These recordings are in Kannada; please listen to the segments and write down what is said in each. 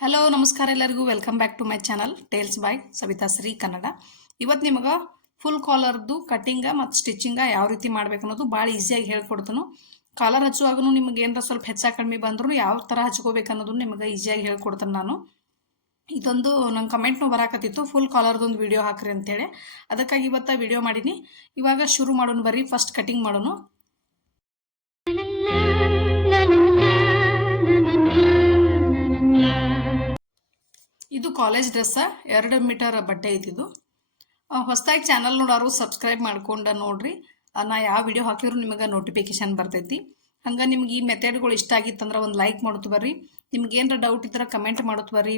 ಹಲೋ ನಮಸ್ಕಾರ ಎಲ್ಲರಿಗೂ welcome back to my channel tales by Savita Shri Kannada. ಇವತ್ತು ನಿಮಗೆ ಫುಲ್ ಕಾಲರ್ದು ಕಟ್ಟಿಂಗ ಮತ್ತು ಸ್ಟಿಚಿಂಗ ಯಾವ ರೀತಿ ಮಾಡಬೇಕು ಅನ್ನೋದು ಭಾಳ ಈಸಿಯಾಗಿ ಹೇಳ್ಕೊಡ್ತಾನು. ಕಾಲರ್ ಹಚ್ಚುವಾಗೂ ನಿಮಗೆ ಏನಾರ ಸ್ವಲ್ಪ ಹೆಚ್ಚು ಕಡಿಮೆ ಬಂದರೂ ಯಾವ ಥರ ಹಚ್ಕೋಬೇಕು ಅನ್ನೋದು ನಿಮಗೆ ಈಸಿಯಾಗಿ ಹೇಳ್ಕೊಡ್ತಾನೆ ನಾನು. ಇದೊಂದು ನಂಗೆ ಕಮೆಂಟ್ನು ಬರಾಕತ್ತಿತ್ತು ಫುಲ್ ಕಾಲರ್ದೊಂದು ವಿಡಿಯೋ ಹಾಕ್ರಿ ಅಂತೇಳಿ, ಅದಕ್ಕಾಗಿ ಇವತ್ತು ವಿಡಿಯೋ ಮಾಡೀನಿ. ಇವಾಗ ಶುರು ಮಾಡೋಣ ಬರ್ರಿ. ಫಸ್ಟ್ ಕಟಿಂಗ್ ಮಾಡೋಣ. ಇದು ಕಾಲೇಜ್ ಡ್ರೆಸ್ಸ, 2 ಮೀಟರ್ ಬಟ್ಟೆ ಐತಿದು. ಹೊಸದಾಗಿ ಚಾನಲ್ ನೋಡೋರು ಸಬ್ಸ್ಕ್ರೈಬ್ ಮಾಡ್ಕೊಂಡು ನೋಡ್ರಿ. ನಾ ಯಾವ ವಿಡಿಯೋ ಹಾಕಿದ್ರು ನಿಮಗೆ ನೋಟಿಫಿಕೇಶನ್ ಬರ್ತೈತಿ. ಹಂಗೆ ನಿಮ್ಗೆ ಈ ಮೆಥಡ್ಗಳು ಇಷ್ಟ ಆಗಿತ್ತಂದ್ರೆ ಒಂದು ಲೈಕ್ ಮಾಡುತ್ತ ಬರ್ರಿ. ನಿಮ್ಗೆ ಏನಾರ ಡೌಟ್ ಇದ್ರೆ ಕಮೆಂಟ್ ಮಾಡುತ್ತ ಬರ್ರಿ.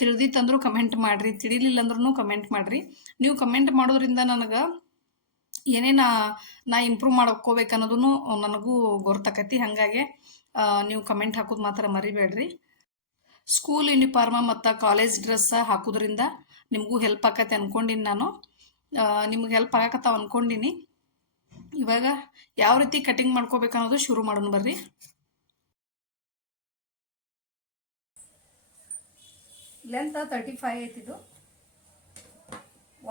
ತಿಳಿದಿತ್ತಂದ್ರೂ ಕಮೆಂಟ್ ಮಾಡಿರಿ, ತಿಳಿಲಿಲ್ಲ ಅಂದ್ರೂ ಕಮೆಂಟ್ ಮಾಡಿರಿ. ನೀವು ಕಮೆಂಟ್ ಮಾಡೋದ್ರಿಂದ ನನಗೆ ಏನೇನು ನಾ ಇಂಪ್ರೂವ್ ಮಾಡ್ಕೋಬೇಕು ಅನ್ನೋದನ್ನು ನನಗೂ ಗೊತ್ತಾಕತಿ. ಹಾಗಾಗಿ ನೀವು ಕಮೆಂಟ್ ಹಾಕೋದು ಮಾತ್ರ ಮರಿಬೇಡ್ರಿ. ಸ್ಕೂಲ್ ಯೂನಿಫಾರ್ಮ ಮತ್ತು ಕಾಲೇಜ್ ಡ್ರೆಸ್ ಹಾಕೋದ್ರಿಂದ ನಿಮಗೂ ಹೆಲ್ಪ್ ಆಕತ್ತೆ ಅಂದ್ಕೊಂಡಿನಿ ನಾನು. ನಿಮ್ಗೆ ಹೆಲ್ಪ್ ಆಗಕತ್ತಾವ ಅಂದ್ಕೊಂಡಿನಿ. ಇವಾಗ ಯಾವ ರೀತಿ ಕಟಿಂಗ್ ಮಾಡ್ಕೋಬೇಕು ಅನ್ನೋದು ಶುರು ಮಾಡೋಣ ಬರ್ರಿ. ಲೆಂತ್ 35 ಐತಿದು.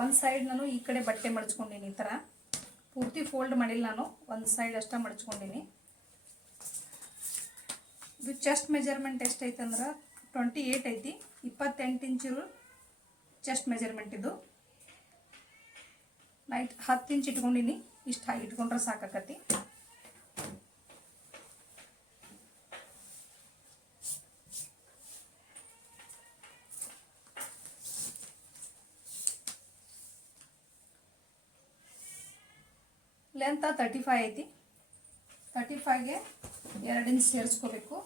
ಒಂದು ಸೈಡ್ ನಾನು ಈ ಕಡೆ ಬಟ್ಟೆ ಮಡ್ಚ್ಕೊಂಡಿನಿ. ಈ ಥರ ಪೂರ್ತಿ ಫೋಲ್ಡ್ ಮಾಡಿಲ್ಲ ನಾನು, ಒಂದು ಸೈಡ್ ಅಷ್ಟೇ ಮಡ್ಚ್ಕೊಂಡಿನಿ. ಇದು ಚೆಸ್ಟ್ ಮೆಜರ್ಮೆಂಟ್ ಎಷ್ಟೈತೆ ಅಂದ್ರೆ 28 ಐತಿ. 28 ಇಂಚು ಚೆಸ್ಟ್ ಮೆಜರ್ಮೆಂಟ್ ಇದು. ನೈಟ್ 10 ಇಂಚ್ ಇಟ್ಕೊಂಡಿನಿ. ಇಷ್ಟು ಹಾಗೆ ಇಟ್ಕೊಂಡ್ರೆ ಸಾಕಾಕತಿ. ಲೆಂತ್ 35 ಐತಿ. 35ಗೆ 2 ಇಂಚ್ ಸೇರಿಸ್ಕೋಬೇಕು.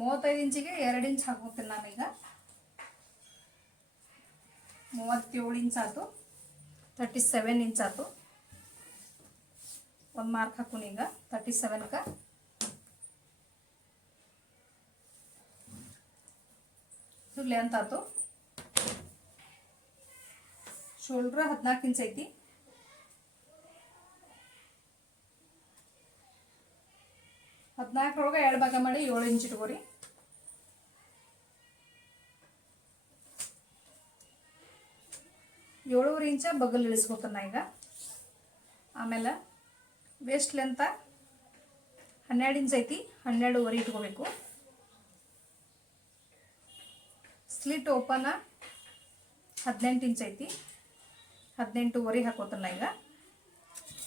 ಮೂವತ್ತೈದು ಇಂಚಿಗೆ 2 ಇಂಚ್ ಹಾಕೋತೀನಿ ನಾನೀಗ. 37 ಇಂಚ್ ಆಯ್ತು. 37 ಇಂಚ್ ಆಯ್ತು. ಒಂದು ಮಾರ್ಕ್ ಹಾಕೋನಿ ಈಗ 37ಗೆ. ಇದು ಲೆಂತ್ ಆಯ್ತು. ಶೋಲ್ಡ್ರ್ 14 ಇಂಚ್ ಐತಿ. 14ರೊಳಗೆ 2 ಭಾಗ ಮಾಡಿ 7 ಇಂಚ್ ಇಟ್ಕೋರಿ. ಏಳೂವರೆ ಇಂಚ ಬಗಲ್ ಇಳಿಸ್ಕೋತಾನ ಈಗ. ಆಮೇಲೆ ವೇಸ್ಟ್ ಲೆಂತ 12 ಇಂಚ್ ಐತಿ. 12.5 ಇಟ್ಕೋಬೇಕು. ಸ್ಲಿಟ್ ಓಪನ್ 18 ಇಂಚ್ ಐತಿ. 18.5 ಹಾಕೋತಾನ ಈಗ.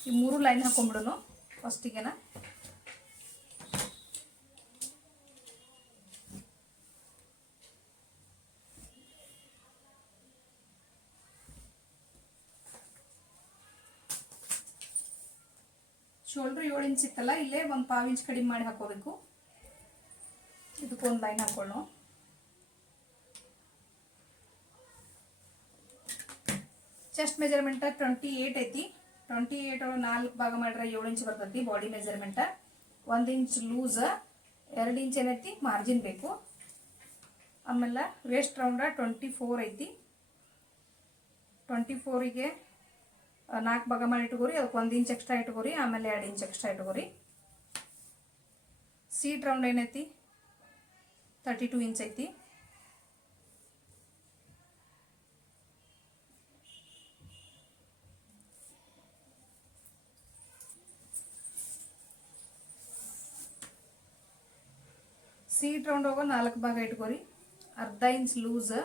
ಈ 3 ಲೈನ್ ಹಾಕೊಂಡ್ಬಿಡೋನು ಫಸ್ಟಿಗೆನ. ಶೋಲ್ಡ್ರ್ 7 ಇಂಚ್ ಇತ್ತಲ್ಲ, ಇಲ್ಲೇ ಒಂದು 1/4 ಇಂಚ್ ಕಡಿಮೆ ಮಾಡಿ ಹಾಕೋಬೇಕು. ಇದಕ್ಕೊಂದು ಲೈನ್ ಹಾಕೊಳ್ಳೋಣ. ಚೆಸ್ಟ್ ಮೆಜರ್ಮೆಂಟ್ 28 ಐತಿ. 28 ಒಳಗೆ 4 ಭಾಗ ಮಾಡ್ರೆ 7 ಇಂಚ್ ಬರ್ತೈತಿ body measurement. 1 inch loose, 2 inch ಏನೈತಿ ಮಾರ್ಜಿನ್ ಬೇಕು. ಆಮೇಲೆ ವೇಸ್ಟ್ ರೌಂಡ 24 ಐತಿ. 24ಗೆ 4 ಭಾಗ ಮಾಡಿ ಇಟ್ಕೋರಿ. ಅದಕ್ಕೆ 1 ಇಂಚ್ ಎಕ್ಸ್ಟ್ರಾ ಇಟ್ಕೋರಿ. ಆಮೇಲೆ 2 ಇಂಚ್ ಎಕ್ಸ್ಟ್ರಾ ಇಟ್ಕೋರಿ. ಸೀಟ್ ರೌಂಡ್ ಏನೈತಿ 32 ಇಂಚ್ ಐತಿ. ಸೀಟ್ ರೌಂಡ್ ಹೋಗೋ 4 ಭಾಗ ಇಟ್ಕೋರಿ. ಅರ್ಧ ಇಂಚ್ ಲೂಸ್,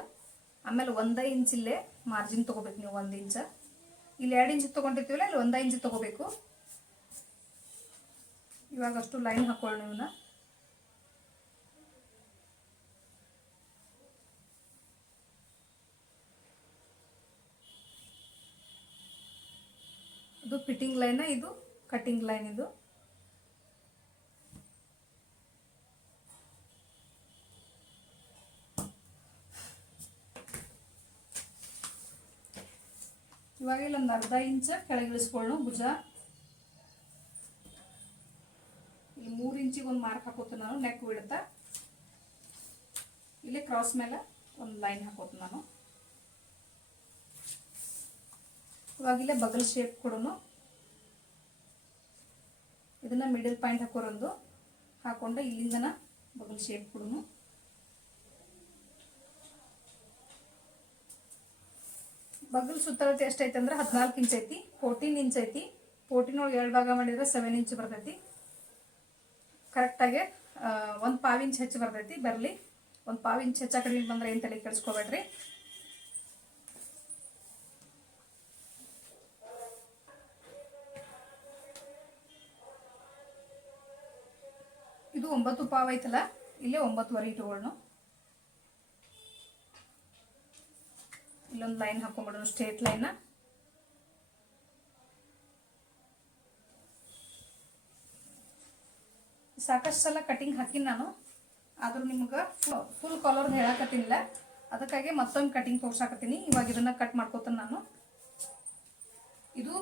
ಆಮೇಲೆ 1 ಇಂಚ್ ಇಲ್ಲೇ ಮಾರ್ಜಿನ್ ತೊಗೋಬೇಕು ನೀವು. 1 ಇಂಚ್ ಇಲ್ಲಿ 2 ಇಂಚ್ ತೊಗೊಂಡಿರ್ತೀವಲ್ಲ, ಇಲ್ಲಿ 1 ಇಂಚ್ ತೊಗೋಬೇಕು. ಇವಾಗ ಅಷ್ಟು ಲೈನ್ ಹಾಕೊಳ್ಳಿ ಇವನ್ನ. ಇದು ಫಿಟ್ಟಿಂಗ್ ಲೈನ್, ಇದು ಕಟಿಂಗ್ ಲೈನ್. ಇದು ಇವಾಗ ಇಲ್ಲೊಂದು ಅರ್ಧ ಇಂಚ್ ಕೆಳಗಿಳಿಸ್ಕೊಳ್ಳು ಭುಜ. ಇಲ್ಲಿ 3 ಇಂಚಿಗೆ ಒಂದು ಮಾರ್ಕ್ ಹಾಕೋತೀನಿ ನಾನು. ನೆಕ್ ಬಿಡುತ್ತಾ ಇಲ್ಲಿ ಕ್ರಾಸ್ ಮೇಲೆ ಒಂದು ಲೈನ್ ಹಾಕೋತೀನಿ ನಾನು. ಇವಾಗ ಇಲ್ಲೇ ಬಗಲ್ ಶೇಪ್ ಕೊಡೋನು. ಇದನ್ನು ಮಿಡಲ್ ಪಾಯಿಂಟ್ ಹಾಕೋರೊಂದು ಹಾಕ್ಕೊಂಡು ಇಲ್ಲಿಂದನ ಬಗಲ್ ಶೇಪ್ ಕೊಡೋನು. ಬಗಲ್ ಸುತ್ತಳತೆ ಎಷ್ಟೈತೆ ಅಂದ್ರೆ 14 ಇಂಚ್ ಐತಿ, 14 ಇಂಚ್ ಐತಿ. 14 ಒಳಗೆ 2 ಭಾಗ ಮಾಡಿದ್ರೆ 7 ಇಂಚ್ ಬರ್ತೈತಿ. ಕರೆಕ್ಟಾಗಿ 1 ಪಾವ್ ಇಂಚ್ ಹೆಚ್ಚು ಬರ್ತೈತಿ. ಬರಲಿ, 1 ಪಾವ್ ಇಂಚ್ ಹೆಚ್ಚು ಕಡಿಮೆ ಬಂದ್ರೆ ಏನು ತಲೆ ಕೆಡಿಸ್ಕೋಬೇಡ್ರಿ. ಇದು 9 ಪಾವ್ ಐತಲ್ಲ, ಇಲ್ಲೇ 9.25 ಇಟ್ಕೊಳ್ಳೋಣ. ಇಲ್ಲೊಂದು ಲೈನ್ ಹಾಕೊಂಡ್ಬಿಡೋಣ, ಸ್ಟ್ರೇಟ್ ಲೈನ್. ಸಾಕಷ್ಟು ಸಲ ಕಟಿಂಗ್ ಹಾಕಿನಿ ನಾನು, ಆದ್ರೂ ನಿಮ್ಗೆ ಫುಲ್ ಕಾಲರ್ ಹೇಳಕತ್ತಿನಿಲ್ಲ, ಅದಕ್ಕಾಗಿ ಮತ್ತೊಂದು ಕಟಿಂಗ್ ತೋರ್ಸಾಕತ್ತೀನಿ. ಇವಾಗ ಇದನ್ನ ಕಟ್ ಮಾಡ್ಕೋತೀನಿ ನಾನು. ಇದು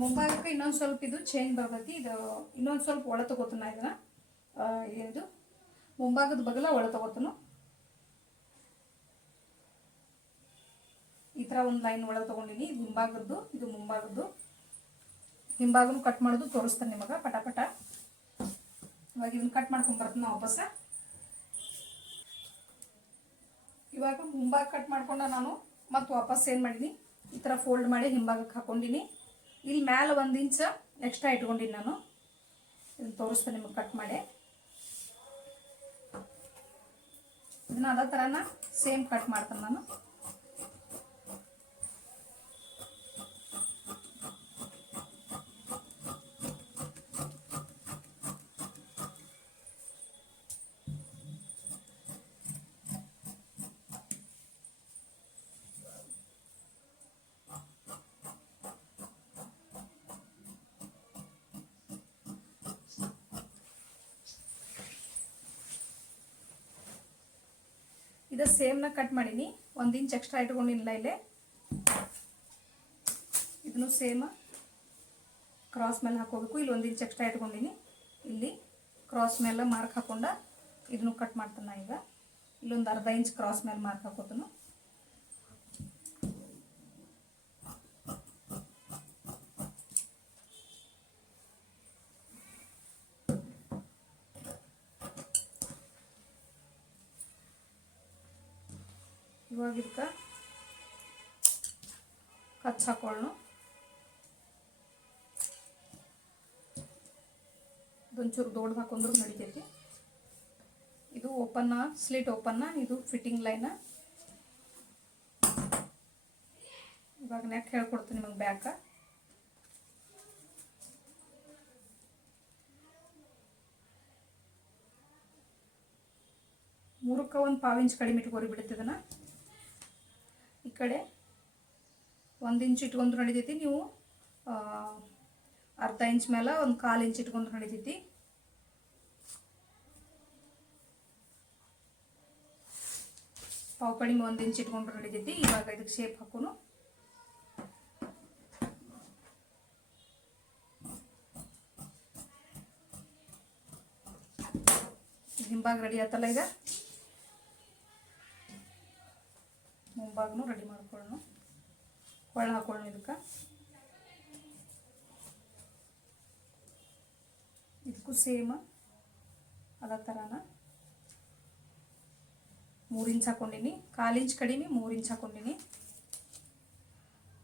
ಮುಂಭಾಗಕ್ಕೆ ಇನ್ನೊಂದು ಸ್ವಲ್ಪ ಇದು ಚೇಂಜ್ ಬರ್ತೈತಿ. ಇದು ಇನ್ನೊಂದು ಸ್ವಲ್ಪ ಒಳ ತಗೋತೀನಿ ನಾ ಇದನ್ನ. ಇದು ಮುಂಭಾಗದ ಬಗಲ ಒಳ ತಗೋತೀನಿ. ಈ ಥರ ಒಂದು ಲೈನ್ ಒಳಗೆ ತಗೊಂಡಿನಿ. ಇದು ಹಿಂಭಾಗದ್ದು, ಇದು ಮುಂಭಾಗದ್ದು. ಹಿಂಭಾಗನು ಕಟ್ ಮಾಡೋದು ತೋರಿಸ್ತಾನೆ ನಿಮಗೆ ಪಟ. ಇವಾಗ ಇದನ್ನ ಕಟ್ ಮಾಡ್ಕೊಂಡು ಬರ್ತೀನಿ ವಾಪಸ್. ಇವಾಗ ಮುಂಭಾಗ ಕಟ್ ಮಾಡ್ಕೊಂಡ ನಾನು ಮತ್ತೆ ವಾಪಸ್ ಏನು ಮಾಡೀನಿ, ಈ ಥರ ಫೋಲ್ಡ್ ಮಾಡಿ ಹಿಂಭಾಗಕ್ಕೆ ಹಾಕೊಂಡಿನಿ. ಇಲ್ಲಿ ಮ್ಯಾಲೆ 1 ಇಂಚ್ ಎಕ್ಸ್ಟ್ರಾ ಇಟ್ಕೊಂಡಿನಿ ನಾನು. ಇದನ್ನ ತೋರಿಸ್ತಾನೆ ನಿಮಗೆ ಕಟ್ ಮಾಡಿ. ಇದನ್ನ ಅದೇ ಥರನ ಸೇಮ್ ಕಟ್ ಮಾಡ್ತಾನೆ ನಾನು. ಇದು ಸೇಮ್ನ ಕಟ್ ಮಾಡೀನಿ. 1 ಇಂಚ್ ಎಕ್ಸ್ಟ್ರಾ ಇಟ್ಕೊಂಡಿಲ್ಲ ಇಲ್ಲೇ. ಇದನ್ನು ಸೇಮ್ ಕ್ರಾಸ್ ಮೇಲೆ ಹಾಕೋಬೇಕು. ಇಲ್ಲಿ 1 ಇಂಚ್ ಎಕ್ಸ್ಟ್ರಾ ಇಟ್ಕೊಂಡಿನಿ. ಇಲ್ಲಿ ಕ್ರಾಸ್ ಮೇಲೆ ಮಾರ್ಕ್ ಹಾಕೊಂಡ ಇದನ್ನು ಕಟ್ ಮಾಡ್ತಾನೆ. ಈಗ ಇಲ್ಲೊಂದು ಅರ್ಧ ಇಂಚ್ ಕ್ರಾಸ್ ಮೇಲೆ ಮಾರ್ಕ್ ಹಾಕೋತಾನು. ಇವಾಗ ಇದಕ್ಕೆ ಕಚ್ ಹಾಕೊಳ್ಳೋಣ. ಇದೊಂಚೂರು ದೊಡ್ಡದು ಹಾಕೊಂಡ್ರು ನಡಿತೈತಿ. ಇದು ಓಪನ್ನ, ಸ್ಲಿಟ್ ಓಪನ್ನ, ಇದು ಫಿಟ್ಟಿಂಗ್ ಲೈನ್. ಇವಾಗ ನೆಕ್ ಹೇಳ್ಕೊಡ್ತೀನಿ ನಿಮಗೆ ಬ್ಯಾಕ. ಮೂರಕ್ಕೆ 1 ಪಾವ್ ಇಂಚ್ ಕಡಿಮೆ ಇಟ್ಕೋರಿ ಬಿಡುತ್ತಿದ್ದನ. ಈ ಕಡೆ 1 ಇಂಚ್ ಇಟ್ಕೊಂಡ್ರು ನಡಿತೈತಿ. ನೀವು ಅರ್ಧ ಇಂಚ್ ಮೇಲೆ 1/4 ಇಂಚ್ ಇಟ್ಕೊಂಡ್ರು ನಡಿತೈತಿ. ಪಾವು ಕಡಿಮೆ 1 ಇಂಚ್ ಇಟ್ಕೊಂಡ್ರು ನಡಿತೈತಿ. ಇವಾಗ ಇದಕ್ಕೆ ಶೇಪ್ ಹಾಕೋನು. ಹಿಂಭಾಗ ರೆಡಿ ಆತಲ್ಲ. ಈಗ ಮುಂಭಾಗನು ರೆಡಿ ಮಾಡ್ಕೊಳ್ಳೋಣ. ಕೊಳ್ಳ ಹಾಕೊಳ್ಳೋಣ. ಇದಕ್ಕೂ ಸೇಮ್ ಅದೇ ಥರನ 3 ಇಂಚ್ ಹಾಕೊಂಡಿನಿ. 1/4 ಇಂಚ್ ಕಡಿಮೆ 3 ಇಂಚ್ ಹಾಕೊಂಡಿನಿ.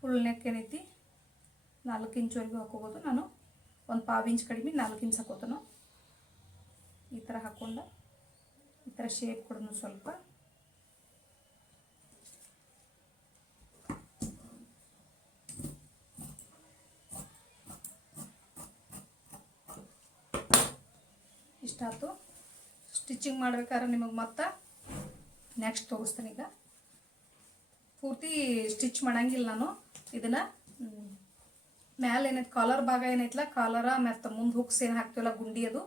ಫುಲ್ ನೆಕ್ ಏನೈತಿ 4 ಇಂಚ್ವರೆಗೂ ಹಾಕೋಬೋದು. ನಾನು 1 ಪಾವ್ ಇಂಚ್ ಕಡಿಮೆ 4 ಇಂಚ್ ಹಾಕೋತಾನು. ಈ ಥರ ಹಾಕೊಂಡ ಈ ಥರ ಶೇಪ್ ಕೊಡೋಣ ಸ್ವಲ್ಪ. ಇಷ್ಟಾಯ್ತು. ಸ್ಟಿಚಿಂಗ್ ಮಾಡ್ಬೇಕಾದ್ರೆ ನಿಮಗೆ ಮತ್ತೆ ನೆಕ್ಸ್ಟ್ ತೋರಿಸ್ತೀನಿ. ಈಗ ಪೂರ್ತಿ ಸ್ಟಿಚ್ ಮಾಡಂಗಿಲ್ಲ ನಾನು. ಇದನ್ನು ಮ್ಯಾಲೆ ಏನೈತೆ ಕಾಲರ್ ಭಾಗ ಏನೈತಲ್ಲ, ಕಾಲರ ಮತ್ತು ಮುಂದೆ ಹುಕ್ಸ್ ಏನು ಹಾಕ್ತೀವಲ್ಲ ಗುಂಡಿ, ಅದು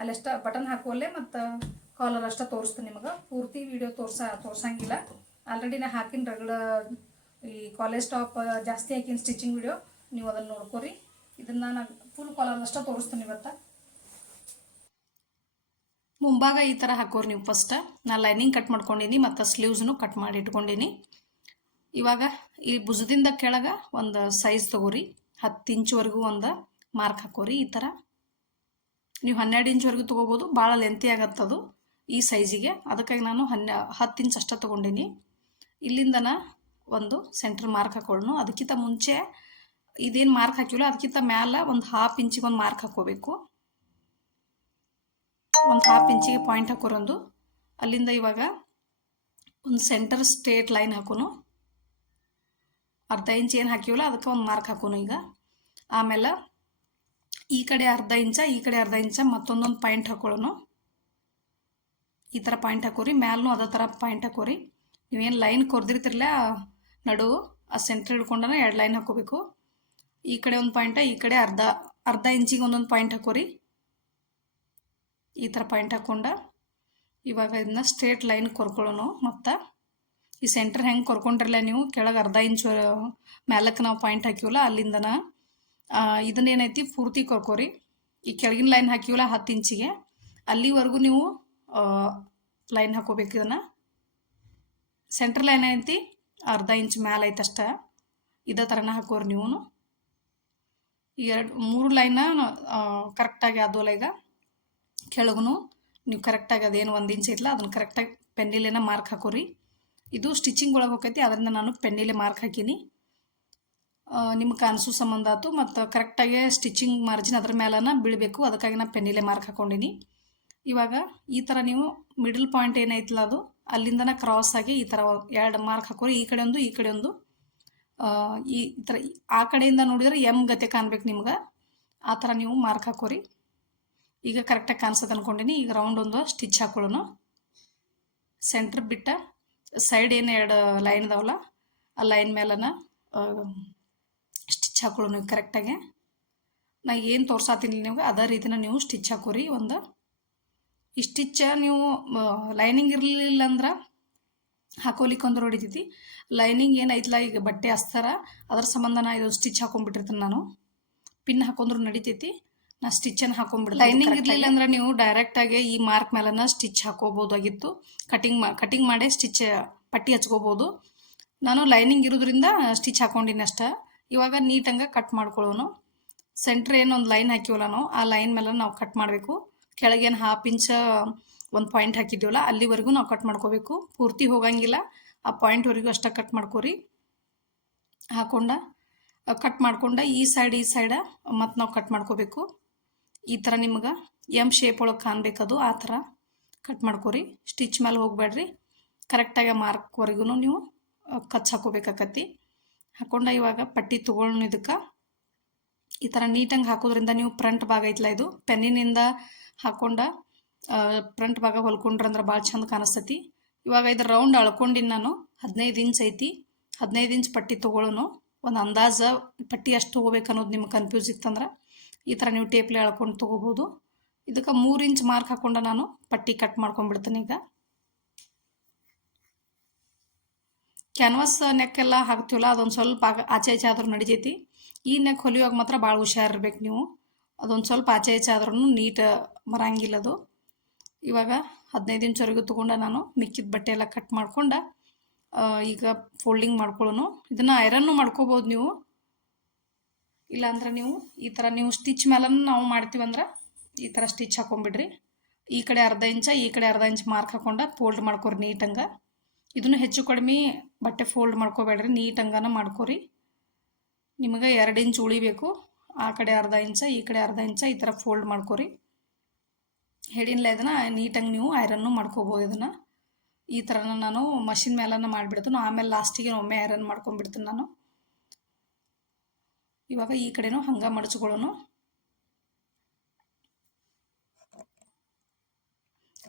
ಅಲ್ಲಷ್ಟ ಬಟನ್ ಹಾಕುವಲ್ಲೇ ಮತ್ತು ಕಾಲರ್ ಅಷ್ಟ ತೋರಿಸ್ತೀನಿ ನಿಮಗೆ. ಪೂರ್ತಿ ವಿಡಿಯೋ ತೋರ್ಸಂಗಿಲ್ಲ. ಆಲ್ರೆಡಿ ನಾ ಹಾಕಿನ ಈ ಕಾಲೇಜ್ ಟಾಪ್ ಜಾಸ್ತಿ ಹಾಕಿನ ಸ್ಟಿಚಿಂಗ್ ವಿಡಿಯೋ, ನೀವು ಅದನ್ನು ನೋಡ್ಕೊರಿ. ಇದನ್ನು ನಾನು ಫುಲ್ ಕಾಲರ್ ಅಷ್ಟ ತೋರಿಸ್ತೀನಿ ಇವತ್ತು. ಮುಂಭಾಗ ಈ ಥರ ಹಾಕೋರಿ ನೀವು. ಫಸ್ಟ್ ನಾನು ಲೈನಿಂಗ್ ಕಟ್ ಮಾಡ್ಕೊಂಡಿನಿ ಮತ್ತು ಸ್ಲೀವ್ಸ್ನು ಕಟ್ ಮಾಡಿ ಇಟ್ಕೊಂಡಿನಿ. ಇವಾಗ ಈ ಭುಜದಿಂದ ಕೆಳಗೆ ಒಂದು ಸೈಜ್ ತಗೋರಿ. 10 ಇಂಚ್ವರೆಗೂ ಒಂದು ಮಾರ್ಕ್ ಹಾಕೋರಿ. ಈ ಥರ ನೀವು 12 ಇಂಚ್ವರೆಗೂ ತೊಗೋಬೋದು, ಭಾಳ ಲೆಂತಿ ಆಗತ್ತದು ಈ ಸೈಜಿಗೆ. ಅದಕ್ಕಾಗಿ ನಾನು 10 ಇಂಚ್ ಅಷ್ಟೇ ತೊಗೊಂಡಿನಿ. ಇಲ್ಲಿಂದನ ಒಂದು ಸೆಂಟ್ರ್ ಮಾರ್ಕ್ ಹಾಕೊಳ್ಳೋಣ. ಅದಕ್ಕಿಂತ ಮುಂಚೆ ಇದೇನು ಮಾರ್ಕ್ ಹಾಕಿವಲ್ಲ ಅದಕ್ಕಿಂತ ಮ್ಯಾಲ ಒಂದು 1/2 ಇಂಚಿಗೆ ಒಂದು ಮಾರ್ಕ್ ಹಾಕೋಬೇಕು. ಒಂದು 1/2 ಇಂಚಿಗೆ ಪಾಯಿಂಟ್ ಹಾಕೋರೊಂದು. ಅಲ್ಲಿಂದ ಇವಾಗ ಒಂದು ಸೆಂಟರ್ ಸ್ಟ್ರೇಟ್ ಲೈನ್ ಹಾಕೋನು. ಅರ್ಧ ಇಂಚ್ ಏನು ಹಾಕಿವಲ್ಲ ಅದಕ್ಕೆ ಒಂದು ಮಾರ್ಕ್ ಹಾಕೋನು ಈಗ. ಆಮೇಲೆ ಈ ಕಡೆ ಅರ್ಧ ಇಂಚ, ಈ ಕಡೆ ಅರ್ಧ ಇಂಚ ಮತ್ತೊಂದೊಂದು ಪಾಯಿಂಟ್ ಹಾಕೊಳ್ಳೋನು. ಈ ಥರ ಪಾಯಿಂಟ್ ಹಾಕೋರಿ. ಮ್ಯಾಲೂ ಅದೇ ಥರ ಪಾಯಿಂಟ್ ಹಾಕೋರಿ. ನೀವೇನು ಲೈನ್ ಕೊರ್ದಿರ್ತಿರಲ್ಲ ನಡುವು ಆ ಸೆಂಟ್ರ್ ಹಿಡ್ಕೊಂಡನ 2 ಲೈನ್ ಹಾಕೋಬೇಕು. ಈ ಕಡೆ ಒಂದು ಪಾಯಿಂಟ, ಈ ಕಡೆ ಅರ್ಧ ಇಂಚಿಗೆ ಒಂದೊಂದು ಪಾಯಿಂಟ್ ಹಾಕೋರಿ. ಈ ಥರ ಪಾಯಿಂಟ್ ಹಾಕ್ಕೊಂಡ ಇವಾಗ ಇದನ್ನ ಸ್ಟ್ರೇಟ್ ಲೈನ್ ಕೊರ್ಕೊಳ್ಳೋನು. ಮತ್ತು ಈ ಸೆಂಟ್ರ್ ಹೆಂಗೆ ಕೊರ್ಕೊಂಡಿರಲ್ಲ ನೀವು, ಕೆಳಗೆ ಅರ್ಧ ಇಂಚ್ ಮ್ಯಾಲಕ್ಕೆ ನಾವು ಪಾಯಿಂಟ್ ಹಾಕಿವಲ್ಲ ಅಲ್ಲಿಂದನ ಇದನ್ನೇನೈತಿ ಪೂರ್ತಿ ಕೊರ್ಕೋರಿ. ಈ ಕೆಳಗಿನ ಲೈನ್ ಹಾಕಿವಲ್ಲ 10 ಇಂಚಿಗೆ ಅಲ್ಲಿವರೆಗೂ ನೀವು ಲೈನ್ ಹಾಕೋಬೇಕು. ಇದನ್ನು ಸೆಂಟ್ರ್ ಲೈನ್ ಐತಿ ಅರ್ಧ ಇಂಚ್ ಮ್ಯಾಲ ಐತೆ ಅಷ್ಟೇ. ಇದೇ ಥರನ ಹಾಕೋರಿ ನೀವು. ಈ 3 ಲೈನ ಕರೆಕ್ಟಾಗಿ ಆದೋಲ್ಲ. ಈಗ ಕೆಳಗೂ ನೀವು ಕರೆಕ್ಟಾಗಿ ಅದೇನು 1 ಇಂಚ್ ಐತಲ್ಲ ಅದನ್ನು ಕರೆಕ್ಟಾಗಿ ಪೆನ್ನಿಲೇನ ಮಾರ್ಕ್ ಹಾಕೋರಿ. ಇದು ಸ್ಟಿಚಿಂಗ್ ಒಳಗೆ ಹೋಗೈತಿ, ಅದರಿಂದ ನಾನು ಪೆನ್ನಿಲೆ ಮಾರ್ಕ್ ಹಾಕೀನಿ. ನಿಮ್ಗೆ ಕಾಣಿಸೋ ಸಂಬಂಧ ಆಯ್ತು. ಮತ್ತು ಕರೆಕ್ಟಾಗಿ ಸ್ಟಿಚಿಂಗ್ ಮಾರ್ಜಿನ್ ಅದ್ರ ಮೇಲನ ಬೀಳಬೇಕು, ಅದಕ್ಕಾಗಿ ನಾನು ಪೆನ್ನಿಲೆ ಮಾರ್ಕ್ ಹಾಕ್ಕೊಂಡಿನಿ. ಇವಾಗ ಈ ಥರ ನೀವು ಮಿಡಲ್ ಪಾಯಿಂಟ್ ಏನೈತಲ್ಲ ಅದು ಅಲ್ಲಿಂದನ ಕ್ರಾಸ್ ಆಗಿ ಈ ಥರ 2 ಮಾರ್ಕ್ ಹಾಕೋರಿ. ಈ ಕಡೆ ಒಂದು, ಈ ಕಡೆ ಒಂದು. ಈ ಥರ ಆ ಕಡೆಯಿಂದ ನೋಡಿದ್ರೆ ಎಮ್ ಗತೆ ಕಾಣ್ಬೇಕು ನಿಮ್ಗೆ, ಆ ಥರ ನೀವು ಮಾರ್ಕ್ ಹಾಕೋರಿ. ಈಗ ಕರೆಕ್ಟಾಗಿ ಕಾಣಿಸೋದು ಅಂದ್ಕೊಂಡಿನಿ. ಈಗ ರೌಂಡ್ ಒಂದು ಸ್ಟಿಚ್ ಹಾಕೊಳ್ಳೋಣ. ಸೆಂಟ್ರ್ ಬಿಟ್ಟ ಸೈಡ್ ಏನು 2 ಲೈನ್ ಇದಾವಲ್ಲ ಆ ಲೈನ್ ಮೇಲನ ಸ್ಟಿಚ್ ಹಾಕೊಳ್ಳೋಣ ಕರೆಕ್ಟಾಗಿ. ನಾ ಏನು ತೋರ್ಸಾತೀನಿ ನಿಮ್ಗೆ ಅದೇ ರೀತಿನ ನೀವು ಸ್ಟಿಚ್ ಹಾಕೋರಿ. ಒಂದು ಈ ಸ್ಟಿಚ್ ನೀವು ಲೈನಿಂಗ್ ಇರಲಿಲ್ಲ ಅಂದ್ರೆ ಹಾಕೋಲಿಕ್ಕೆ ಒಂದು ಹೊಡಿತೈತಿ. ಲೈನಿಂಗ್ ಏನೈತಲ್ಲ ಈಗ ಬಟ್ಟೆ ಅಸ್ತರ ಅದ್ರ ಸಂಬಂಧ ನಾ ಇದು ಸ್ಟಿಚ್ ಹಾಕೊಂಡ್ಬಿಟ್ಟಿರ್ತೀನಿ. ನಾನು ಪಿನ್ ಹಾಕೊಂಡ್ರು ನಡಿತೈತಿ, ನಾ ಸ್ಟಿಚ್ಚನ್ನು ಹಾಕೊಂಡ್ಬಿಡ್ತೀನಿ. ಲೈನಿಂಗ್ ಇರಲಿಲ್ಲ ಅಂದ್ರೆ ನೀವು ಡೈರೆಕ್ಟಾಗಿ ಈ ಮಾರ್ಕ್ ಮೇಲನ ಸ್ಟಿಚ್ ಹಾಕೋಬೋದಾಗಿತ್ತು. ಕಟಿಂಗ್ ಮಾಡಿ ಸ್ಟಿಚ್ ಪಟ್ಟಿ ಹಚ್ಕೋಬೋದು. ನಾನು ಲೈನಿಂಗ್ ಇರೋದ್ರಿಂದ ಸ್ಟಿಚ್ ಹಾಕೊಂಡಿನಿ ಅಷ್ಟೇ. ಇವಾಗ ನೀಟಂಗೆ ಕಟ್ ಮಾಡ್ಕೊಳ್ಳೋನು. ಸೆಂಟ್ರ್ ಏನೊಂದು ಲೈನ್ ಹಾಕಿವಲ್ಲ ನಾವು ಆ ಲೈನ್ ಮೇಲೆ ನಾವು ಕಟ್ ಮಾಡಬೇಕು. ಕೆಳಗೇನು 1/2 ಇಂಚ್ ಒಂದು ಪಾಯಿಂಟ್ ಹಾಕಿದ್ದೀವಲ್ಲ ಅಲ್ಲಿವರೆಗೂ ನಾವು ಕಟ್ ಮಾಡ್ಕೋಬೇಕು. ಪೂರ್ತಿ ಹೋಗಂಗಿಲ್ಲ, ಆ ಪಾಯಿಂಟ್ವರೆಗೂ ಅಷ್ಟೇ ಕಟ್ ಮಾಡ್ಕೋರಿ. ಕಟ್ ಮಾಡ್ಕೊಂಡ ಈ ಸೈಡ ಮತ್ತು ನಾವು ಕಟ್ ಮಾಡ್ಕೋಬೇಕು. ಈ ಥರ ನಿಮ್ಗೆ ಎಮ್ ಶೇಪ್ ಒಳಗೆ ಕಾಣಬೇಕದು, ಆ ಥರ ಕಟ್ ಮಾಡ್ಕೋರಿ. ಸ್ಟಿಚ್ ಮೇಲೆ ಹೋಗಬೇಡ್ರಿ, ಕರೆಕ್ಟಾಗಿ ಮಾರ್ಕ್ವರೆಗೂ ನೀವು ಕಚ್ ಹಾಕೋಬೇಕಾಕತಿ. ಹಾಕೊಂಡ ಇವಾಗ ಪಟ್ಟಿ ತೊಗೊಳ್ಳೋಣ. ಇದಕ್ಕೆ ಈ ಥರ ನೀಟಂಗೆ ಹಾಕೋದ್ರಿಂದ ನೀವು ಫ್ರಂಟ್ ಭಾಗ ಐತಲ್ಲ ಇದು ಪೆನ್ನಿನಿಂದ ಹಾಕೊಂಡ ಫ್ರಂಟ್ ಭಾಗ ಹೊಲ್ಕೊಂಡ್ರಂದ್ರೆ ಭಾಳ ಚಂದ ಕಾಣಿಸ್ತೈತಿ. ಇವಾಗ ಇದು ರೌಂಡ್ ಅಳ್ಕೊಂಡಿನಿ ನಾನು. 15 ಇಂಚ್ ಐತಿ. 15 ಇಂಚ್ ಪಟ್ಟಿ ತೊಗೊಳ್ಳೋನು. ಒಂದು ಅಂದಾಜು ಪಟ್ಟಿ ಎಷ್ಟು ತೊಗೋಬೇಕು ಅನ್ನೋದು ನಿಮ್ಗೆ ಕನ್ಫ್ಯೂಸ್ ಇತ್ತಂದ್ರೆ ಈ ಥರ ನೀವು ಟೇಪ್ಲೆ ಎಳ್ಕೊಂಡು ತೊಗೋಬೋದು. ಇದಕ್ಕೆ 3 ಇಂಚ್ ಮಾರ್ಕ್ ಹಾಕೊಂಡ ನಾನು ಪಟ್ಟಿ ಕಟ್ ಮಾಡ್ಕೊಂಡ್ಬಿಡ್ತೀನಿ. ಈಗ ಕ್ಯಾನ್ವಾಸ್ ನೆಕ್ಕೆಲ್ಲ ಹಾಕ್ತೀವಲ್ಲ ಅದೊಂದು ಸ್ವಲ್ಪ ಆಚೆ ಈಚೆ ಆದ್ರೂ ನಡಿತೈತಿ. ಈ ನೆಕ್ ಹೊಲಿಯುವಾಗ ಮಾತ್ರ ಭಾಳ ಹುಷಾರಿರ್ಬೇಕು ನೀವು. ಅದೊಂದು ಸ್ವಲ್ಪ ಆಚೆ ಈಚೆ ಆದ್ರೂ ನೀಟ್ ಬರಂಗಿಲ್ಲ ಅದು. ಇವಾಗ 15 ಇಂಚ್ವರೆಗೂ ತೊಗೊಂಡ ನಾನು ಮಿಕ್ಕಿದ ಬಟ್ಟೆ ಎಲ್ಲ ಕಟ್ ಮಾಡ್ಕೊಂಡ ಈಗ ಫೋಲ್ಡಿಂಗ್ ಮಾಡ್ಕೊಳ್ಳೋನು. ಇದನ್ನು ಐರನ್ನು ಮಾಡ್ಕೋಬೋದು ನೀವು, ಇಲ್ಲಾಂದ್ರೆ ನೀವು ಈ ಥರ ನೀವು ಸ್ಟಿಚ್ ಮೇಲೆ ನಾವು ಮಾಡ್ತೀವಂದ್ರೆ ಈ ಥರ ಸ್ಟಿಚ್ ಹಾಕೊಂಡ್ಬಿಡ್ರಿ. ಈ ಕಡೆ ಅರ್ಧ ಇಂಚ, ಈ ಕಡೆ ಅರ್ಧ ಇಂಚ್ ಮಾರ್ಕ್ ಹಾಕೊಂಡ ಫೋಲ್ಡ್ ಮಾಡ್ಕೊರಿ ನೀಟಂಗೆ. ಇದನ್ನು ಹೆಚ್ಚು ಕಡಿಮೆ ಬಟ್ಟೆ ಫೋಲ್ಡ್ ಮಾಡ್ಕೋಬೇಡ್ರಿ, ನೀಟಂಗನ ಮಾಡ್ಕೊರಿ. ನಿಮಗೆ 2 ಇಂಚ್ ಉಳಿಬೇಕು. ಆ ಕಡೆ ಅರ್ಧ ಇಂಚ, ಈ ಕಡೆ ಅರ್ಧ ಇಂಚ ಈ ಥರ ಫೋಲ್ಡ್ ಮಾಡ್ಕೊರಿ. ಹೇಳಿಲ್ಲ ಇದನ್ನು ನೀಟಂಗೆ ನೀವು ಐರನ್ನು ಮಾಡ್ಕೋಬೋದು. ಇದನ್ನು ಈ ಥರನ ನಾನು ಮಷಿನ್ ಮೇಲನ ಮಾಡಿಬಿಡ್ತೀನಿ. ಆಮೇಲೆ ಲಾಸ್ಟಿಗೆ ಒಮ್ಮೆ ಐರನ್ ಮಾಡ್ಕೊಂಡ್ಬಿಡ್ತೀನಿ ನಾನು. ಇವಾಗ ಈ ಕಡೆನೂ ಹಂಗೆ ಮಡಚ್ಕೊಳ್ಳೋನು.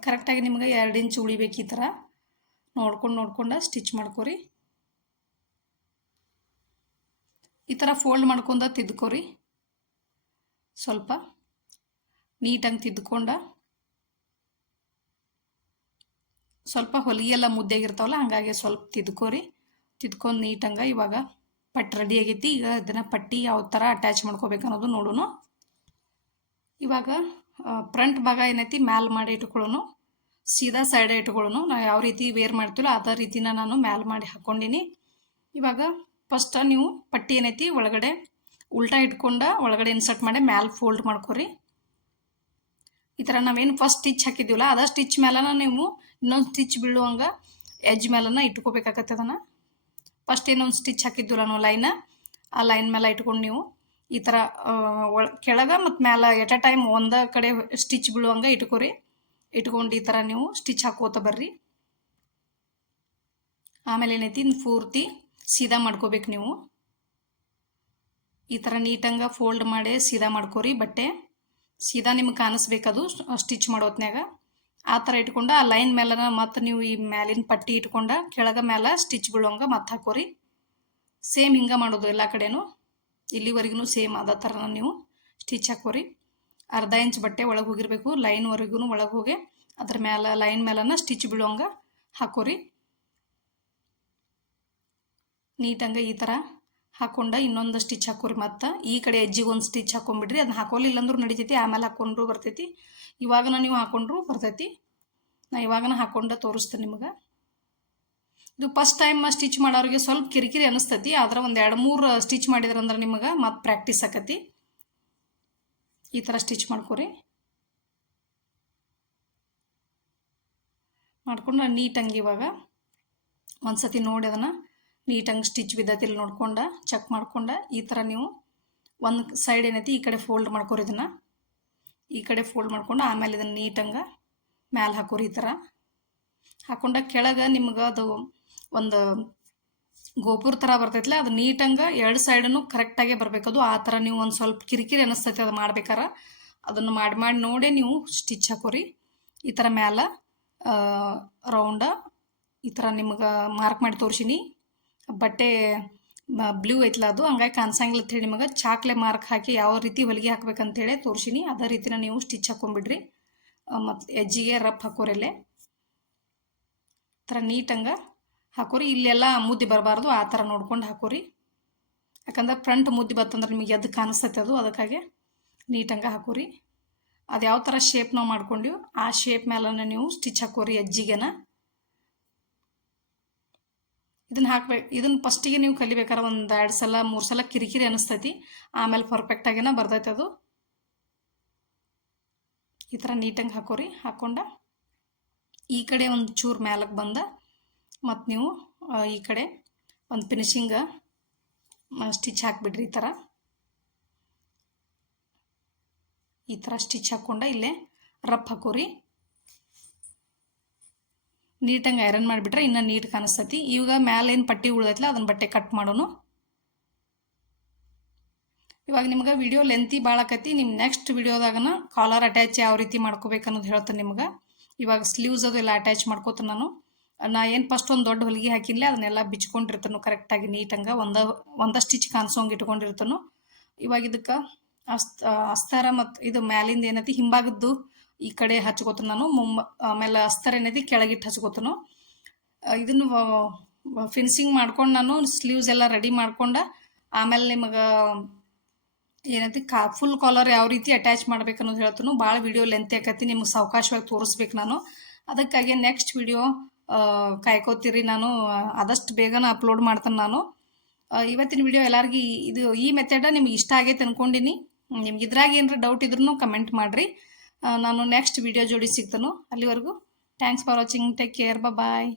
ಕರೆಕ್ಟಾಗಿ ನಿಮ್ಗೆ 2 ಇಂಚ್ ಉಳಿಬೇಕು. ಈ ಥರ ನೋಡ್ಕೊಂಡು ಸ್ಟಿಚ್ ಮಾಡ್ಕೊರಿ. ಈ ಥರ ಫೋಲ್ಡ್ ಮಾಡ್ಕೊಂಡ ತಿದ್ಕೋರಿ. ಸ್ವಲ್ಪ ನೀಟಂಗೆ ತಿದ್ಕೊಂಡ ಸ್ವಲ್ಪ ಹೊಲಿಗೆಲ್ಲ ಮುದ್ದೆಗಿರ್ತಾವಲ್ಲ ಹಂಗಾಗಿ ಸ್ವಲ್ಪ ತಿದ್ಕೋರಿ. ತಿದ್ಕೊಂಡು ನೀಟಂಗೆ ಇವಾಗ ಪಟ್ಟಿ ರೆಡಿ ಆಗೈತಿ. ಈಗ ಇದನ್ನು ಪಟ್ಟಿ ಯಾವ ಥರ ಅಟ್ಯಾಚ್ ಮಾಡ್ಕೋಬೇಕು ಅನ್ನೋದು ನೋಡೋಣ. ಇವಾಗ ಫ್ರಂಟ್ ಭಾಗ ಏನೈತಿ ಮ್ಯಾಲ್ ಮಾಡಿ ಇಟ್ಕೊಳ್ಳೋನು, ಸೀದಾ ಸೈಡ್ ಇಟ್ಕೊಳ್ಳೋನು. ನಾವು ಯಾವ ರೀತಿ ವೇರ್ ಮಾಡ್ತೀವೋ ಅದೇ ರೀತಿನ ನಾನು ಮ್ಯಾಲ್ ಮಾಡಿ ಹಾಕ್ಕೊಂಡಿನಿ. ಇವಾಗ ಫಸ್ಟ್ ನೀವು ಪಟ್ಟಿ ಏನೈತಿ ಒಳಗಡೆ ಉಲ್ಟಾ ಇಟ್ಕೊಂಡ ಒಳಗಡೆ ಇನ್ಸರ್ಟ್ ಮಾಡಿ ಮ್ಯಾಲೆ ಫೋಲ್ಡ್ ಮಾಡ್ಕೊರಿ. ಈ ಥರ ನಾವೇನು ಫಸ್ಟ್ ಸ್ಟಿಚ್ ಹಾಕಿದ್ದೀವಲ್ಲ ಅದ ಸ್ಟಿಚ್ ಮೇಲನ ನೀವು ಇನ್ನೊಂದು ಸ್ಟಿಚ್ ಬೀಳುವಂಗ ಎಜ್ ಮೇಲನ ಇಟ್ಕೋಬೇಕಾಗತ್ತೆ. ಅದನ್ನು ಫಸ್ಟ್ ಏನೊಂದು ಸ್ಟಿಚ್ ಹಾಕಿದ್ದೀವಲ್ಲ ನಾವು ಲೈನ್, ಆ ಲೈನ್ ಮೇಲೆ ಇಟ್ಕೊಂಡು ನೀವು ಈ ಥರ ಕೆಳಗೆ ಮತ್ತು ಮೇಲೆ ಎಟ್ ಅ ಟೈಮ್ ಒಂದೇ ಕಡೆ ಸ್ಟಿಚ್ ಬೀಳುವಂಗ ಇಟ್ಕೊರಿ. ಇಟ್ಕೊಂಡು ಈ ಥರ ನೀವು ಸ್ಟಿಚ್ ಹಾಕೋತ ಬರ್ರಿ. ಆಮೇಲೆ ಏನೈತಿ ಪೂರ್ತಿ ಸೀದಾ ಮಾಡ್ಕೋಬೇಕು. ನೀವು ಈ ಥರ ನೀಟಂಗ ಫೋಲ್ಡ್ ಮಾಡಿ ಸೀದಾ ಮಾಡ್ಕೋರಿ. ಬಟ್ಟೆ ಸೀದಾ ನಿಮ್ಗೆ ಕಾಣಿಸ್ಬೇಕದು ಸ್ಟಿಚ್ ಮಾಡೋತ್ನ್ಯಾಗ. ಆ ಥರ ಇಟ್ಕೊಂಡು ಆ ಲೈನ್ ಮೇಲನ ಮತ್ತು ನೀವು ಈ ಮ್ಯಾಲಿನ ಪಟ್ಟಿ ಇಟ್ಕೊಂಡ ಕೆಳಗೆ ಮೇಲೆ ಸ್ಟಿಚ್ ಬೀಳೋಂಗ ಮತ್ತೆ ಹಾಕೋರಿ. ಸೇಮ್ ಹಿಂಗೆ ಮಾಡೋದು ಎಲ್ಲ ಕಡೆನೂ. ಇಲ್ಲಿವರೆಗೂ ಸೇಮ್ ಅದೇ ಥರನ ನೀವು ಸ್ಟಿಚ್ ಹಾಕೋರಿ. ಅರ್ಧ ಇಂಚ್ ಬಟ್ಟೆ ಒಳಗೆ ಹೋಗಿರ್ಬೇಕು, ಲೈನ್ವರೆಗೂ ಒಳಗೆ ಹೋಗಿ ಅದ್ರ ಮೇಲೆ ಲೈನ್ ಮೇಲನ ಸ್ಟಿಚ್ ಬೀಳೋಂಗ ಹಾಕೋರಿ. ನೀಟಂಗೆ ಈ ಥರ ಹಾಕೊಂಡ ಇನ್ನೊಂದು ಸ್ಟಿಚ್ ಹಾಕೋರಿ. ಮತ್ತು ಈ ಕಡೆ ಎಜ್ಜಿಗೆ ಒಂದು ಸ್ಟಿಚ್ ಹಾಕೊಂಡ್ಬಿಡ್ರಿ. ಅದನ್ನ ಹಾಕೋಲಿಲ್ಲ ಅಂದ್ರೂ ನಡಿತೈತಿ, ಆಮೇಲೆ ಹಾಕೊಂಡ್ರು ಬರ್ತೈತಿ. ಇವಾಗನ ನೀವು ಹಾಕೊಂಡ್ರು ಬರ್ತೈತಿ. ನಾ ಇವಾಗನ ಹಾಕೊಂಡ ತೋರಿಸ್ತೇನೆ ನಿಮಗೆ. ಇದು ಫಸ್ಟ್ ಟೈಮ್ ಸ್ಟಿಚ್ ಮಾಡೋರಿಗೆ ಸ್ವಲ್ಪ ಕಿರಿಕಿರಿ ಅನಿಸ್ತೈತಿ, ಆದ್ರೆ ಒಂದು 2-3 ಸ್ಟಿಚ್ ಮಾಡಿದ್ರಂದ್ರೆ ನಿಮಗೆ ಮತ್ತೆ ಪ್ರಾಕ್ಟೀಸ್ ಆಕತಿ. ಈ ಥರ ಸ್ಟಿಚ್ ಮಾಡ್ಕೊರಿ. ಮಾಡ್ಕೊಂಡು ನೀಟಂಗೆ ಇವಾಗ ಒಂದು ಸತಿ ನೋಡಿ ಅದನ್ನು ನೀಟಂಗೆ ಸ್ಟಿಚ್ ಬಿದ್ದತಿಲ್ಲ ನೋಡ್ಕೊಂಡು ಚೆಕ್ ಮಾಡ್ಕೊಂಡು ಈ ಥರ ನೀವು ಒಂದು ಸೈಡ್ ಏನೈತಿ ಈ ಕಡೆ ಫೋಲ್ಡ್ ಮಾಡ್ಕೊರಿ. ಇದನ್ನು ಈ ಕಡೆ ಫೋಲ್ಡ್ ಮಾಡ್ಕೊಂಡು ಆಮೇಲೆ ಇದನ್ನು ನೀಟಂಗೆ ಮ್ಯಾಲೆ ಹಾಕೋರಿ. ಈ ಥರ ಹಾಕೊಂಡ ಕೆಳಗೆ ನಿಮ್ಗೆ ಅದು ಒಂದು ಗೋಪುರ ಥರ ಬರ್ತೈತಿಲ್ಲ, ಅದು ನೀಟಂಗೆ 2 ಸೈಡನ್ನು ಕರೆಕ್ಟಾಗೇ ಬರಬೇಕದು. ಆ ಥರ ನೀವು ಒಂದು ಸ್ವಲ್ಪ ಕಿರಿಕಿರಿ ಅನ್ನಿಸ್ತೈತಿ ಅದು ಮಾಡ್ಬೇಕಾರೆ. ಅದನ್ನು ಮಾಡಿ ನೋಡೇ ನೀವು ಸ್ಟಿಚ್ ಹಾಕೋರಿ. ಈ ಥರ ಮ್ಯಾಲೆ ರೌಂಡ ಈ ಥರ ನಿಮ್ಗೆ ಮಾರ್ಕ್ ಮಾಡಿ ತೋರಿಸೀನಿ. ಬಟ್ಟೆ ಬ್ಲೂ ಐತಲ್ಲ ಅದು ಹಂಗಾಗಿ ಕಾಣಿಸಂಗಿಲ್ಲ ಅಂತೇಳಿ ನಿಮಗೆ ಚಾಕ್ಲೆ ಮಾರ್ಕ್ ಹಾಕಿ ಯಾವ ರೀತಿ ಹೊಲಿಗೆ ಹಾಕ್ಬೇಕಂತೇಳಿ ತೋರಿಸೀನಿ. ಅದೇ ರೀತಿನ ನೀವು ಸ್ಟಿಚ್ ಹಾಕೊಂಡ್ಬಿಡ್ರಿ. ಮತ್ತು ಎಜ್ಜಿಗೆ ರಫ್ ಹಾಕೋರಲ್ಲೇ ಈ ಥರ ನೀಟಂಗೆ ಹಾಕೋರಿ. ಇಲ್ಲೆಲ್ಲ ಮುದ್ದೆ ಬರಬಾರ್ದು, ಆ ಥರ ನೋಡ್ಕೊಂಡು ಹಾಕೋರಿ. ಯಾಕಂದ್ರೆ ಫ್ರಂಟ್ ಮುದ್ದೆ ಬತ್ತಂದ್ರೆ ನಿಮಗೆ ಎದ್ದು ಕಾಣಿಸ್ತೈತೆ ಅದು, ಅದಕ್ಕಾಗಿ ನೀಟಂಗೆ ಹಾಕೋರಿ. ಅದು ಯಾವ ಥರ ಶೇಪ್ ನಾವು ಮಾಡ್ಕೊಂಡಿವಿ ಆ ಶೇಪ್ ಮೇಲನ ನೀವು ಸ್ಟಿಚ್ ಹಾಕೋರಿ ಎಜ್ಜಿಗೆನ. ಇದನ್ನು ಹಾಕ್ಬೇಕು. ಇದನ್ನು ಫಸ್ಟಿಗೆ ನೀವು ಕಲಿಬೇಕಾರೆ ಒಂದು 2 ಸಲ 3 ಸಲ ಕಿರಿಕಿರಿ ಅನಿಸ್ತೈತಿ, ಆಮೇಲೆ ಪರ್ಫೆಕ್ಟಾಗೇನ ಬರ್ತೈತೆ ಅದು. ಈ ಥರ ನೀಟಂಗೆ ಹಾಕೋರಿ. ಹಾಕ್ಕೊಂಡ ಈ ಕಡೆ ಒಂದು ಚೂರು ಮ್ಯಾಲಕ್ಕೆ ಬಂದ ಮತ್ತು ನೀವು ಈ ಕಡೆ ಒಂದು ಫಿನಿಶಿಂಗ್ ಸ್ಟಿಚ್ ಹಾಕ್ಬಿಡ್ರಿ. ಈ ಥರ ಸ್ಟಿಚ್ ಹಾಕ್ಕೊಂಡ ಇಲ್ಲೇ ರಫ್ ಹಾಕೋರಿ. ನೀಟಂಗೆ ಐರನ್ ಮಾಡಿಬಿಟ್ರೆ ಇನ್ನೂ ನೀಟ್ ಕಾಣಿಸ್ತೈತಿ. ಇವಾಗ ಮ್ಯಾಲೆ ಏನು ಪಟ್ಟಿ ಉಳ್ದೈತಿಲ್ಲ ಅದನ್ನ ಬಟ್ಟೆ ಕಟ್ ಮಾಡೋನು. ಇವಾಗ ನಿಮ್ಗೆ ವಿಡಿಯೋ ಲೆಂತಿ ಭಾಳ ಆಕತಿ. ನಿಮ್ಮ ನೆಕ್ಸ್ಟ್ ವಿಡಿಯೋದಾಗನ ಕಾಲರ್ ಅಟ್ಯಾಚ್ ಯಾವ ರೀತಿ ಮಾಡ್ಕೋಬೇಕು ಅನ್ನೋದು ಹೇಳ್ತೇನೆ ನಿಮ್ಗೆ. ಇವಾಗ ಸ್ಲೀವ್ಸ್ ಅದು ಎಲ್ಲ ಅಟ್ಯಾಚ್ ಮಾಡ್ಕೋತೀನಿ ನಾನು. ಏನು ಫಸ್ಟ್ ಒಂದು ದೊಡ್ಡ ಹೊಲಿಗೆ ಹಾಕಿನ್ಲೆ ಅದನ್ನೆಲ್ಲ ಬಿಚ್ಕೊಂಡಿರ್ತಾನು ಕರೆಕ್ಟಾಗಿ ನೀಟಂಗೆ ಒಂದ ಸ್ಟಿಚ್ ಕಾಣಿಸೋಂಗೆ ಇಟ್ಕೊಂಡಿರ್ತಾನು. ಇವಾಗ ಇದಕ್ಕೆ ಅಸ್ತರ ಮತ್ತು ಇದು ಮ್ಯಾಲಿಂದ ಏನೈತಿ ಹಿಂಭಾಗದ್ದು ಈ ಕಡೆ ಹಚ್ಕೋತಾನು ನಾನು. ಆಮೇಲೆ ಅಸ್ತರ ಏನೈತಿ ಕೆಳಗಿಟ್ಟು ಹಚ್ಕೋತಾನು. ಇದನ್ನು ಫಿನಿಶಿಂಗ್ ಮಾಡ್ಕೊಂಡು ನಾನು ಸ್ಲೀವ್ಸ್ ಎಲ್ಲ ರೆಡಿ ಮಾಡ್ಕೊಂಡು ಆಮೇಲೆ ನಿಮಗೆ ಏನೈತಿ ಫುಲ್ ಕಾಲರ್ ಯಾವ ರೀತಿ ಅಟ್ಯಾಚ್ ಮಾಡ್ಬೇಕು ಅನ್ನೋದು ಹೇಳ್ತಾನು. ಭಾಳ ವಿಡಿಯೋ ಲೆಂತ್ ಆಕತಿ, ನಿಮ್ಗೆ ಸಾವಕಾಶವಾಗಿ ತೋರಿಸ್ಬೇಕು ನಾನು. ಅದಕ್ಕಾಗಿ ನೆಕ್ಸ್ಟ್ ವಿಡಿಯೋ ಕಾಯ್ಕೋತೀರಿ. ನಾನು ಆದಷ್ಟು ಬೇಗನೆ ಅಪ್ಲೋಡ್ ಮಾಡ್ತೇನೆ ನಾನು. ಇವತ್ತಿನ ವಿಡಿಯೋ ಎಲ್ಲರಿಗೂ ಈ ಮೆಥಡ ನಿಮ್ಗೆ ಇಷ್ಟ ಆಗೈತೆ ಅಂದ್ಕೊಂಡಿನಿ. ನಿಮ್ಗೆ ಇದ್ರಾಗ ಏನಾರ ಡೌಟ್ ಇದ್ರೂ ಕಮೆಂಟ್ ಮಾಡಿರಿ. ನಾನು ನೆಕ್ಸ್ಟ್ ವಿಡಿಯೋ ಜೋಡಿ ಸಿಗ್ತಾನು. ಅಲ್ಲಿವರೆಗೂ thanks for watching. Take care. Bye.